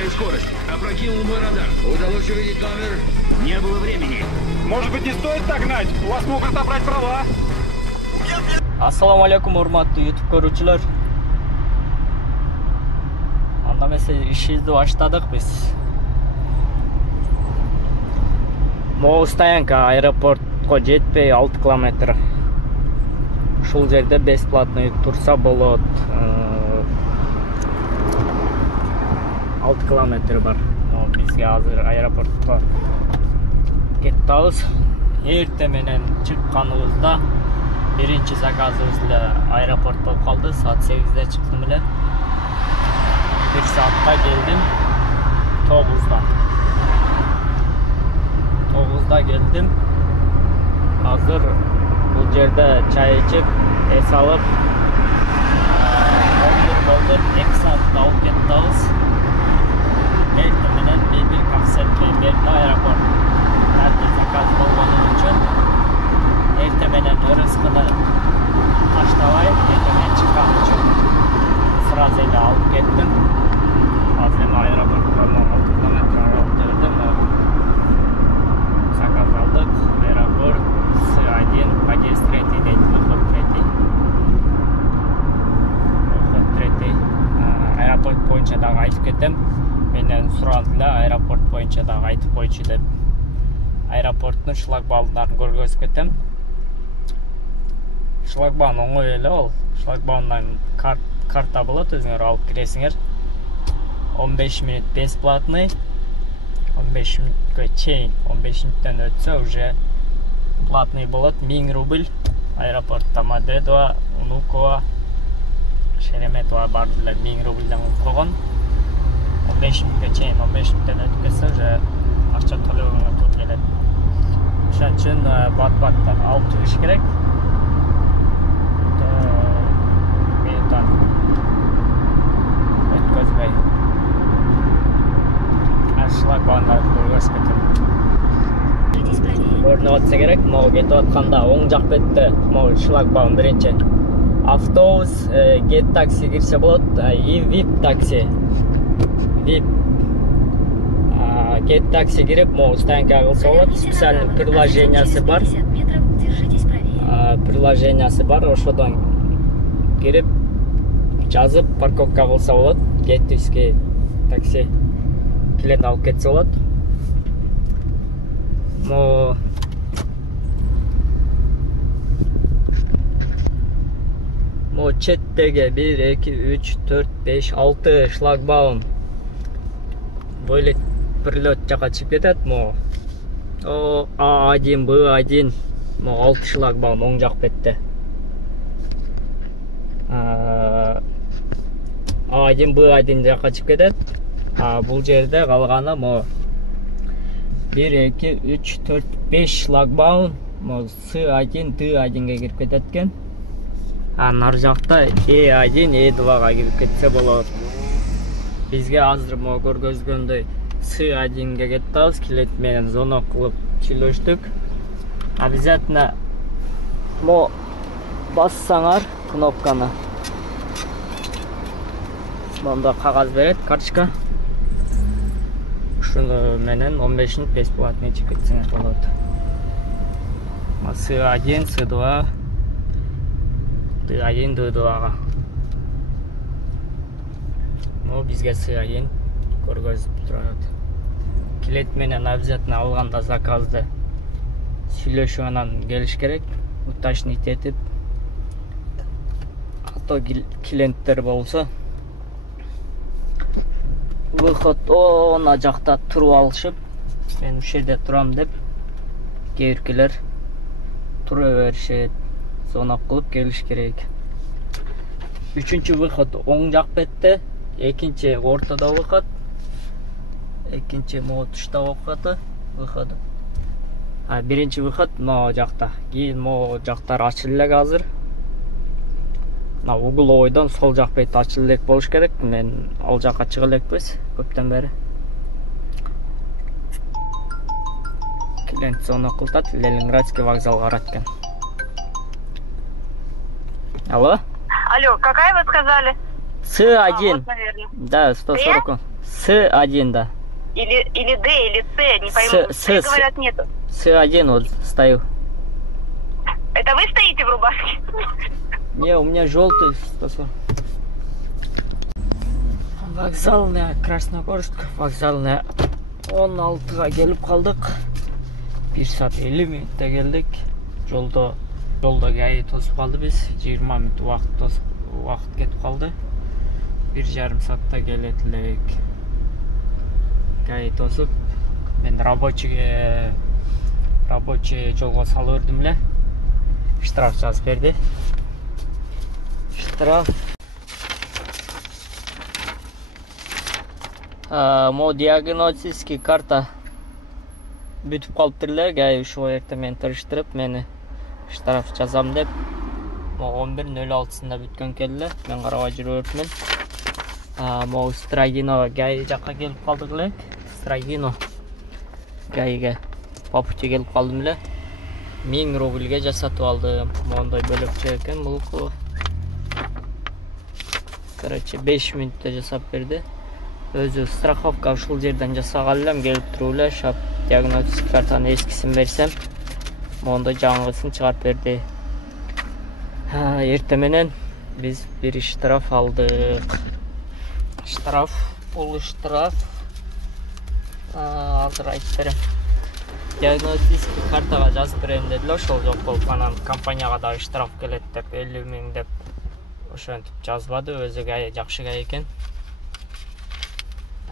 Большая скорость. Опрокинул мой радар. Удалось увидеть номер? Не было времени. Может быть, не стоит так гнать? У вас могут забрать права. Assalomu alaykum hurmatli YouTube ko'ruvchilar. Anda mesela işimizni boshladik biz. Stoyanka aeroportga жетпей 6 километр. Ушул жерде бесплатный турса болот. 6 километр бар. Бизге азыр аэропортко кеттабыз. Эрте менен чыкканыбызда birinci zakazımızla aeroport olup kaldı. Saat 8'de çıktım bile. 1 saatte geldim. 9'da geldim. Hazır bu yerde çay içip es alıp 11 oldu. 2 saatte alıp gittiniz. Ertemenen bir kapselke berdi aeroport. Herkes zakaz olmanın için. Ertemenen rızkını taşlamayıp ertemenen çıkan için sırasıyla alıp gittim. Azim aeroporttan 6 kilometre aralıkta verdim. Sakaz aldık. Aeroport S1 подъезд 3 deydi. Выход 3. Aeroport boyunca da aytып kettim. Menden suradılar aeroport boyunca da aytып koyчу деп. Aeroportun шлагбаумдарын көргөзүп кетем. Шлагбаум оңой эле ал. Шлагбаумдан карта болот, өзүңөр алып киресиңер. 15 минут бесплатный. 15 минутка чейин, 15 минуттан өтсө уже платный болот. 1000 рубль. Аэропортто Модедова, Внуково, Шереметова бардылар 1000 рубльден койгон. 15 минутка чейин, 15 минуттан өтүп кетсе уже акча төлөгөнгө туура келет. Ошон үчүн бат-баттан алып жүрүш керек. Минуттан өткөзбөй. Шлагбаумдарды көргөзүп кетем. Көрүнүп атса керек, могу кетип атканда оң жак бетте могу шлагбаум биринчи. Автобус, get такси кирсе болот, и VIP такси. VIP get такси кирип, могу стоянкага кылса болот. Специальный приложениясы бар. Приложениясы бар, ошодон кирип жазып парковка кылса болот. Get такси клиент алып кетсе болот. Мо четтеги 1, 2, 3, 4, 5, 6 шлагбаум бойлойт прилет жака чыгып кетет. Мо А1, Б1, мо 6 шлагбаум оң жак бетте. А1, Б1 жака чыгып кетет. Бул жерде калганы мо 1, 2, 3, 4, 5 шлагбаум мо С1, Д1ге кирип кетет экен. Нар жакта Е1, Е2га кирип кетсе болот. Бизге азыр мо көргөзгөндөй С1ге кеттабыз. Клиент менен звонок кылып сүйлөштүк. Обязательно мо бассаңар кнопканы. Монда кагаз берет, карточка. Ушуну менен 15 минут бесплатный чыгып кетсеңер болот. С1, С2, Д1, Д2га. Мо бизге С1 көргөзүп турат. Клиент менен обязательно алганда заказды сүйлөшүп анан келиш керек. Уточнить этип. То клиенттер болсо выход ана жакта туруп алышып, мен ушул жерде турам деп кейбиркилер тура беришет. Звонок кылып келиш керек. Үчүнчү выход оң жак бетте, экинчи ортодо выход, экинчи могу тушта выходу. Биринчи выход могу жакта. Кийин могу жактар ачылып элек азыр. Угловойдон сол жак бет ачылып элек болуш керек. Мен ал жакка чыга элекпиз көптөн бери. Клиент звонок кылат, Ленинградский вокзалга барат экен. Алло? Алло, какая вы сказали? С1. Вот, наверное. Да, 140. С1, да. Или Д, или С, не пойму. Все говорят нету. С1 вот стою. Это вы стоите в рубашке? Не, у меня желтый. Вокзалная Красногорск, вокзалная 16-га келип калдык. 1 саат 50 мүнөттө келдик. Жолдо гаи тосуп калды биз. 20 мүнөт убакыт кетип калды. 1,5 саатта келет элек. Гаи тосуп, мен рабочий жолго салып бердим эле. Штраф жазып берди. Штраф. Мо диагностический карта бүтүп калыптыр эле. Гаи ушул жерде мени тырыштырып, мени штраф жазам деп 11:06-сында бүткөн келди. Мен карабай жүрүп бердим. Мо Строгино гаи жакка келип калдык эле. Строгино гаиге по пути келип калдым эле. 1000 рубльге жасатып алдым. Мондой бөлөкчө экен бул. Короче, 5 мүнөттө жасап берди. Өзү страховка ушул жерден жасаган элем, келип туруп эле шап диагностик картанын эскисин берсем, мондой жаңысын чыгарып берди. Эртең менен биз бир штраф алдык. Бул штраф азыр айтып берем. Диагностический картага жазып берем деди эле, ошол жок болуп, анан компанияга дагы штраф келет деп 50 000 деп ошентип жазбады. Өзү гаи жакшы гаи экен.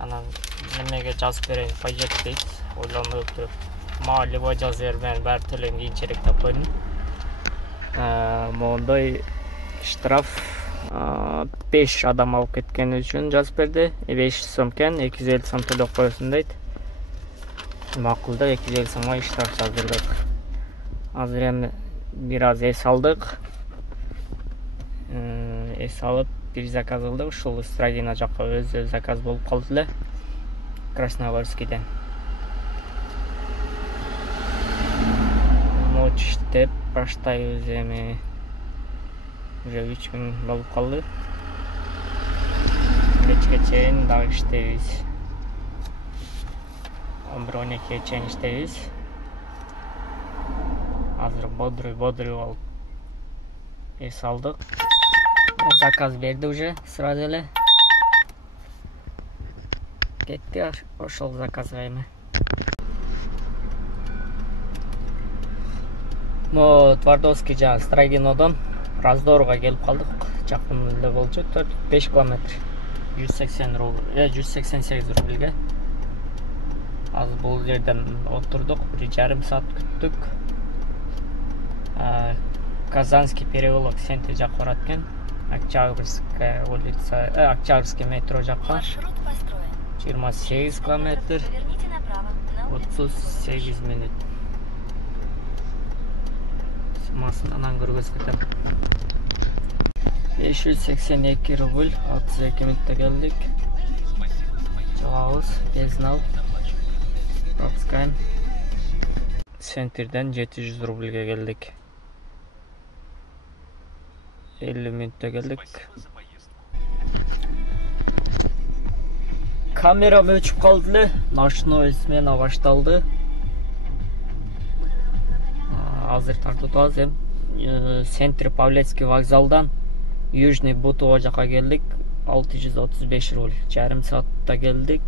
Анан немеге жазып берейин пойдет дейт. Ойлонуп туруп, мага любой жазып бер, мен баары төлөйм кийинчерээк деп койдум. Мондой штраф 5 адам алып кеткени үчүн жазып берди. 5 сом экен, 250 сом төлөп коесуң дейт. Макул да, 250 сомго штраф жаздырдык. Азыр эми бир аз эс алдык. Эс алып бир заказ кылдык. Ушул Строгино жакка өзү заказ болуп калды эле. Красногорскийден. Ночь иштеп баштайбыз эми. Уже 3000 болуп калды. Кечке чейин дагы иштейбиз. 11-12 чейин иштейбиз. Азыр бодрый болуп эс алдык. Заказ берди уже сразу эле. Кетти ошол заказга эми. Мо Твардовский жана Строгинодон Раздорга келип калдык. Жакын эле болчу, 4-5 километр. 180 рубль, 188 рубльге. Азыр бул жерден отурдук, 1,5 саат күттүк. Казанский переулок центр жакка барат экен. Октябрьская улица, Октябрьский метро жакка. 28 километр. 38 мүнөт. Машинадан көргөз кетем. 582 рубль, 32 мүнөттө келдик. Чыгабыз, безнал. Пропускаем. Центрден 700 рубльге келдик. 50 мүнөттө келдик. Камерам өчүп калды эле. Ночной смена башталды. Азыр тартып атабыз. Центр Павлецкий вокзалдан Южный Бутово жака келдик. 635 рубль. Жарым саатта келдик.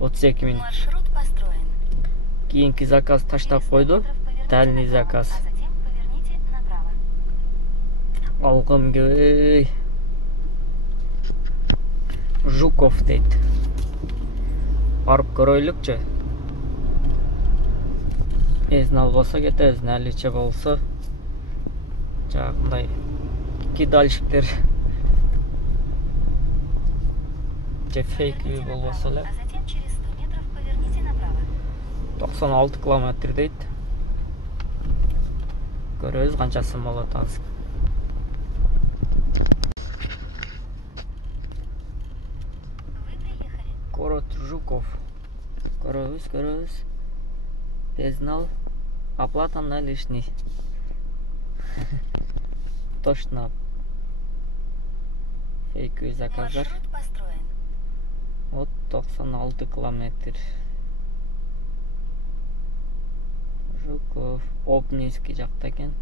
32 мүнөт. Кийинки заказ таштап койду. Дальний заказ. Алгым келбей. Жуков дейт. Барып көрөйлүкчү. Безнал болсо кетебиз, наличие болсо жагындай кидальщиктер же фейковый болбосо эле. 96 километр дейт. Көрөбүз канчасы болот азыр. Город Жуков. Көрөбүз. Безнал. Оплата наличный. Точно. Фейковый заказдар. Вот 96 километр. Жуков. Обнинский жакта экен.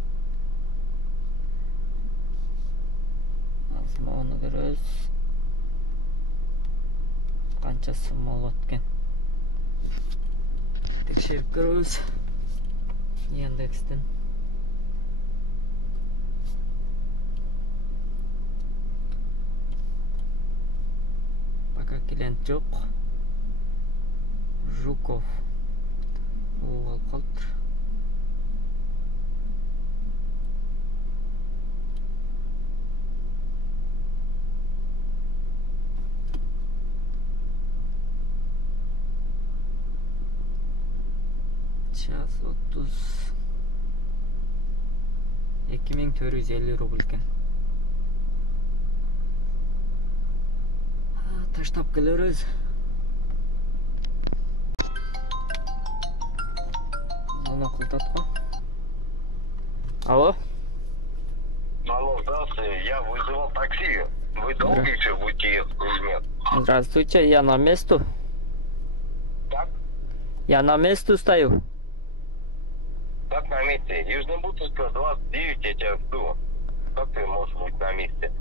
Мазмуну көрөбүз. Канча сым болот экен. Текшерип көрөбүз. Яндекстен. Пока клиент жок. Жуков. Угол калтыр. Час 30. 2450 рубль экен. Таштап келербиз. Звонок кылтатпа. Алло? Алло, здравствуйте, я вызывал такси. Вы долго еще будете ехать или нет? Здравствуйте, я на месту. Так? Я на месту стою. Так, на месте. Южнобутовская, 29, я тебя жду. Как ты можешь быть на месте?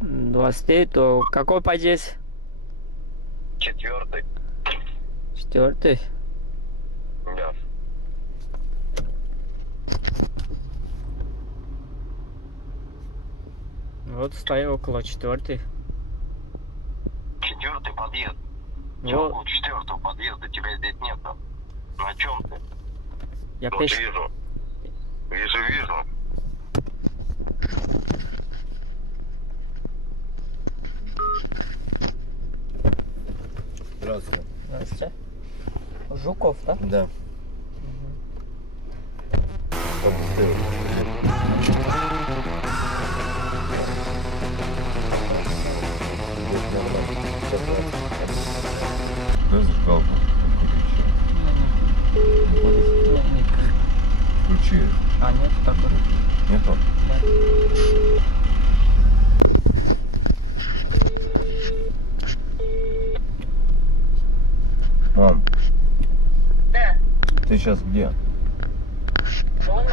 29, то какой подъезд? 4. 4. Да. Вот стою около 4. 4 подъезд. Вот. Около 4 подъезда тебя здесь нет. На чем ты? Я Вот пеш... вижу. Вижу. Здравствуйте. Здравствуйте. Жуков, да? Да. Как стоит? Да, зажигалку. Нет. Ключи. А, нет, такой. Нету? Мам, Да. ты сейчас где? Дома.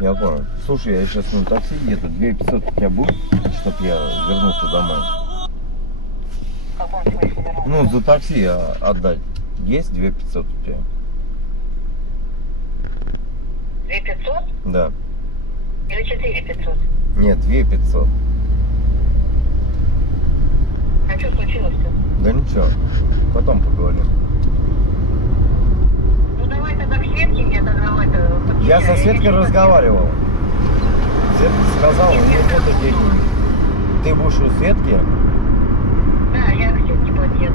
Я понял. Слушай, я сейчас на такси еду. 2500 у тебя будет, чтоб я вернулся домой? В каком смысле вернулся? Ну, за такси отдать. Есть 2500 у тебя? 2500 Да. или 4500? Нет, 2500. А что случилось-то? Да ничего. Потом поговорим. Ну давай тогда к Светке мне тогда это... Я со Светкой разговаривал. Светка сказала, у нее нету денег. Ты будешь у Светки? Да, я к Светке подъеду.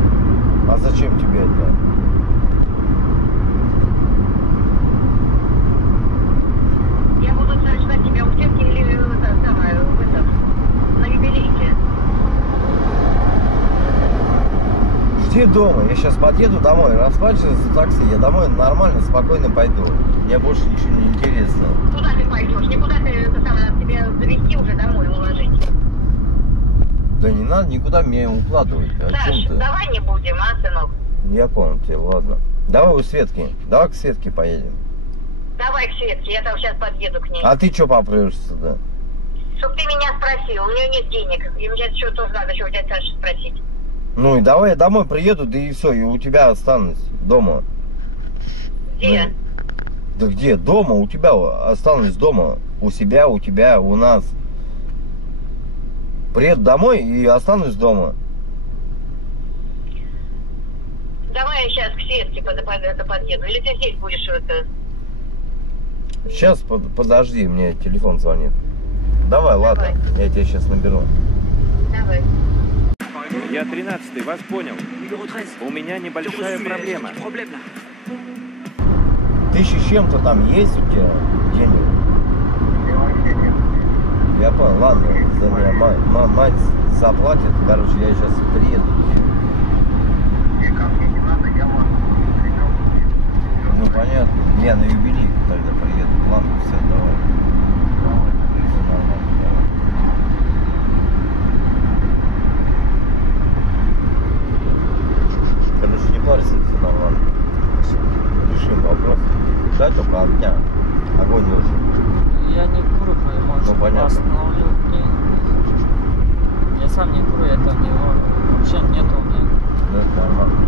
А зачем тебе это? Я буду ждать тебя у Светки или на юбилейке. Жди дома. Я сейчас подъеду домой, расплачусь за такси. Я домой нормально, спокойно пойду. Мне больше ничего не интересно. Куда ты пойдешь? Никуда ты тебя завезти уже домой уложить. Да не надо никуда меня укладывать. О Саш, чем ты? давай не будем, а, сынок? Я понял тебя, ладно. Давай у Светки. Давай к Светке поедем. Давай к Светке, я там сейчас подъеду к ней. А ты что попрешься сюда? Чтоб ты меня спросил, у нее нет денег. И мне что тоже надо, что у тебя Саша спросить. Ну и давай я домой приеду, да и все, и у тебя останусь дома. Где? Ну, да где? Дома, у тебя останусь дома. У себя, у тебя, у нас. Приеду домой и останусь дома. Давай я сейчас к Светке подъеду. Или ты здесь будешь это... Сейчас, подожди, мне телефон звонит. Давай, ладно, я тебя сейчас наберу. Давай. Я 13-й, вас понял. У меня небольшая проблема. 1000 с чем-то там есть у тебя денег? Я понял, ладно, за меня мать заплатит. Короче, я сейчас приеду. Ну понятно. Я на юбилейку тогда приеду. Ладно, все, давай. Все нормально, давай. Короче, не парься, все нормально. Решим вопрос. Дай только огня. Огонь нужен. Я не курю, может, Ну, понятно. остановлю. Я сам не курю, это не вообще нету у меня. Ну, это нормально.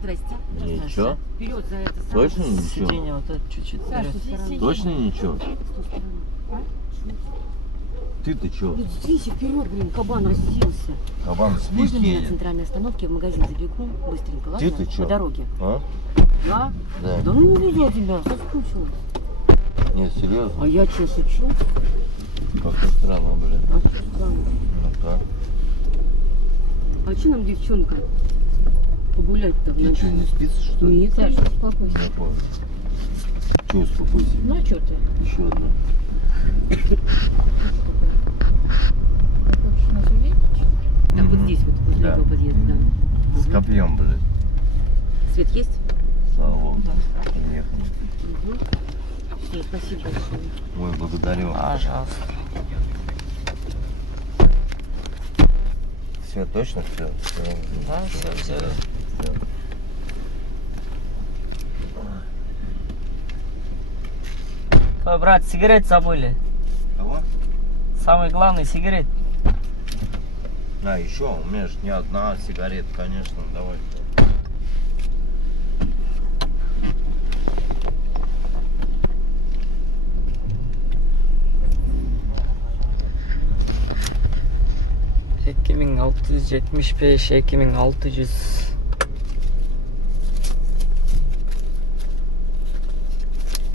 Здрасте. Ничего? Вперед за это. Точно ничего? Сиденье вот это чуть-чуть вперед. Точно ничего? Ты чё? Вот здесь и вперед, блин, кабан расселся. Кабан спит Можно мне на едет. центральной остановке в магазин забегу? Быстренько, ладно? Ты чё? По дороге. А? Да? Да. Да ну не видел тебя, соскучилась. Нет, серьезно? А я что, шучу? Как-то странно, блин. А что странно? Ну так. А что нам, девчонка, погулять-то? Ты что, не спится, что ли? Нет, Саша, успокойся. Не понял. Чего успокойся? Ну а что ты? Еще одна. Хочешь нас увидеть? Так, вот здесь вот, возле Да. этого подъезда, да. С копьем, блин. Свет есть? Слава богу. Приехали. Угу. Все, спасибо большое. Ой, благодарю. Пожалуйста. Все, точно все? Да, все. Ой, брат, сигарет забыли. Кого? Самый главный сигарет. А, еще, у меня же не одна сигарета, конечно, давай. Iki bin 675, 2600.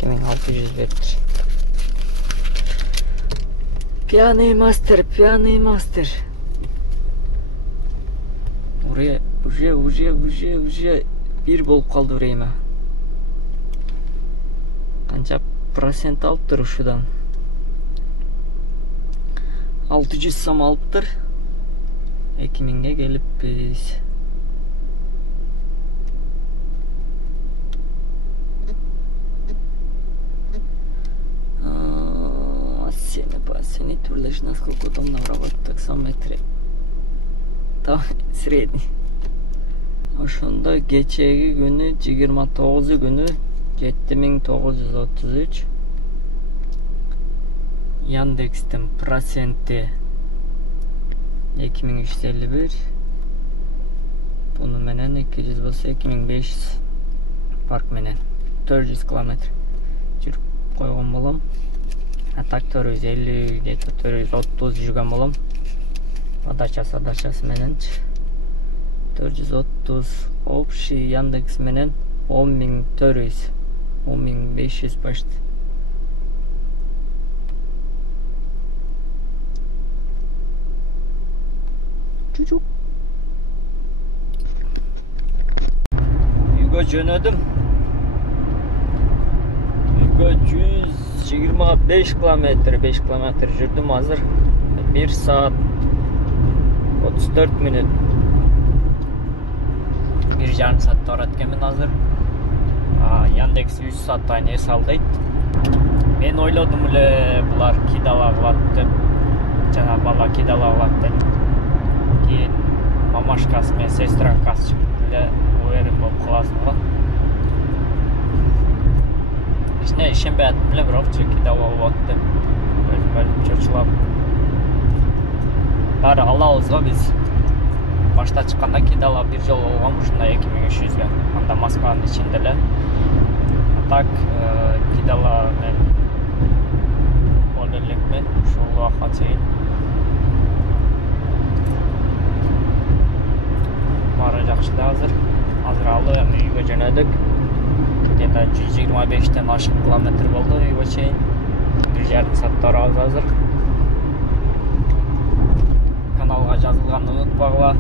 2600 verdir. Пьяный мастер. Уже bir болып қалды время. Қанша процент алып тұр ұшыдан? 600 сом алып тұр. 2000'e gelip biz. Сені турлеш на сколько там на работу, так самметре. Там средний. Ошондо кечеги күнү 29 күнү 7933 Яндекстин проценти 2351. Bunu менен 200 болсо 2500 парк менен 400 километр жүрүп койгон болом. А так 450 где-то 430 жүргөн болом. Адачасы менен 430 общий Яндекс менен 10400 10500 почти. Çocuk. Үйгө жөнөдүм. Үйгө 125 километр, 5 километр жүрдүм азыр. 1 saat 34 minut. 1,5 saat барат экенмин азыр. Яндекс 3 сааттан эс алдайт. Мен ойлодум эле булар кидала кылат деп. Жана бала кидала кылат деп. Кийин мамашкасы менен сестракасы чыгып эле уверен болуп каласың го. Ишне ишенбей аттым эле, бирок кидала болот деп өзүм чочулап. Баары алабыз го биз. Башта чыкканда кидала бир жолу болгом ушундай 2300га. Анда Москванын ичинде эле. Так кидала мен элекмен ушул убакка чейин баары жакшы да азыр алды, эми үйгө жөнөдүк. Где-то 125 ашык километр болду үйгө чейин. 1,5 saat барабыз азыр. Каналга жазылганды унутпагыла.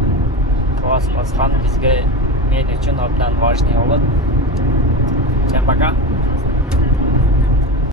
Класс баскан бизге мен үчүн абдан важный болот. Всем пока.